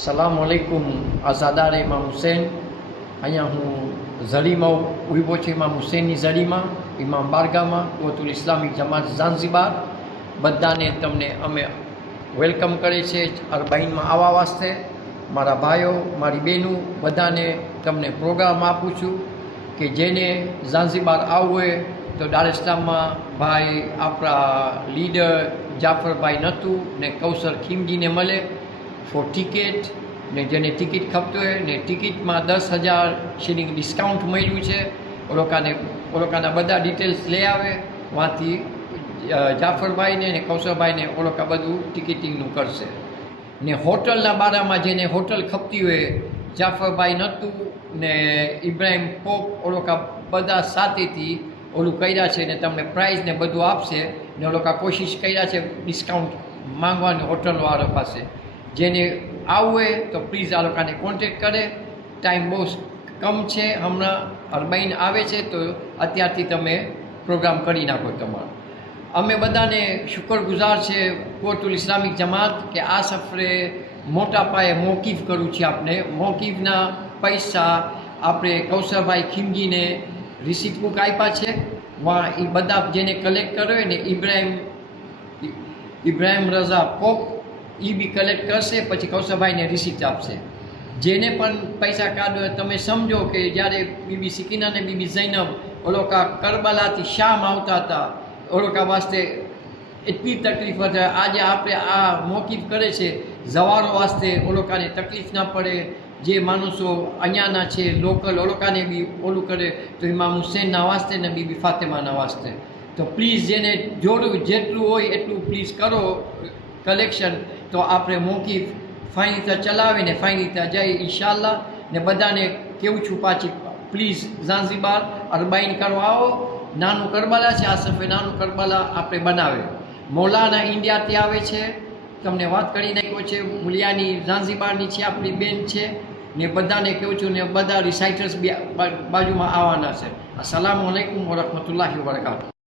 સલામુઅલૈકુમ આઝાદાર ઇમામ હુસૈન। અહીંયા હું ઝરીમાં ઊભો છું, ઇમામ હુસૈનની ઝરીમાં, ઇમામ બારગામાં, કુવ્વતુલ ઇસ્લામિક જમાત ઝાંઝીબાર। બધાને તમને અમે વેલકમ કરે છે અરબાઈનમાં આવવા વાસ્તે। મારા ભાઈઓ, મારી બહેનો, બધાને તમને પ્રોગ્રામ આપું છું કે જેને ઝાંઝીબાર આવવું હોય તો દાર ઇસ્લામમાં ભાઈ આપણા લીડર જાફરભાઈ નથુ ને કૌસર ખીમજીને મળે ફોર ટિકિટ, ને જેને ટિકિટ ખપતું હોય ને ટિકિટમાં 10,000 શિલિંગ ડિસ્કાઉન્ટ મળ્યું છે। ઓલોકાના બધા ડિટેલ્સ લઈ આવે, વાંથી જાફરભાઈને ને કૌશરભાઈને ઓલોકા બધું ટિકિટિંગનું કરશે। ને હોટલના બારામાં જેને હોટલ ખપતી હોય, જાફરભાઈ નથુ ને ઇબ્રાહિમ પોપ ઓલોકા બધા સાથેથી ઓલું કર્યા છે ને તમને પ્રાઇઝ ને બધું આપશે ને ઓલોકા કોશિશ કર્યા છે ડિસ્કાઉન્ટ માંગવાની હોટલવાળા પાસે। જેને આવવું હોય તો પ્લીઝ આ લોકોને કોન્ટેક્ટ કરે। ટાઈમ બહુ કમ છે, હમણાં અરબાઈન આવે છે તો અત્યારથી તમે પ્રોગ્રામ કરી નાખો તમારો। અમે બધાને શુક્રગુજાર છે કુવ્વતુલ ઇસ્લામિક જમાત કે આ સફરે મોટા પાયે મોકીફ કરવું છે આપણે। મોકીફના પૈસા આપણે કૌશરભાઈ ખીમજીને રિસીટ બુક આપ્યા છે, વાં એ બધા જેને કલેક્ટ કર્યો હોય ને ઇબ્રાહિમ રઝા પોપ એ બી કલેક્ટ કરશે, પછી કૌશરભાઈને રિસીટ આપશે। જેને પણ પૈસા કાઢો તમે સમજો કે જ્યારે બીબી સિકીના અને બીબી ઝૈનબ ઓલોકા કરબલાથી શામ આવતા હતા, ઓલોકા વાસ્તે એટલી તકલીફ હતી। આજે આપણે આ મોકીફ કરે છે જવારો વાસ્તે ઓલોકાને તકલીફ ના પડે। જે માણસો અહીંયાના છે લોકલ ઓલોકાને બી ઓલું કરે તો ઇમામ હુસૈનના વાસ્તે ને બીબી ફાતેમાના વાસ્તે। તો પ્લીઝ જેને જોડું જેટલું હોય એટલું પ્લીઝ કરો કલેક્શન, તો આપણે મોકીફ ફાઇન રીતે ચલાવીને ફાઇન રીતે જઈ ઇન્શાલ્લાહ। ને બધાને કેવું છું પાછી પ્લીઝ ઝાંઝીબાર અરબાઈન કરવા આવો। નાનું કરબલા છે, આ સફે નાનું કરબલા આપણે બનાવે। મૌલાના ઇન્ડિયાથી આવે છે, તમને વાત કરી નાખ્યો છે। મુલિયાની ઝાંઝીબારની છે, આપણી બેન છે ને બધાને કહું છું ને બધા રિસાઇટર્સ બી બાજુમાં આવવાના છે। અસલામુ અલૈકુમ વરહમતુલ્લાહિ વબરકાતુહુ।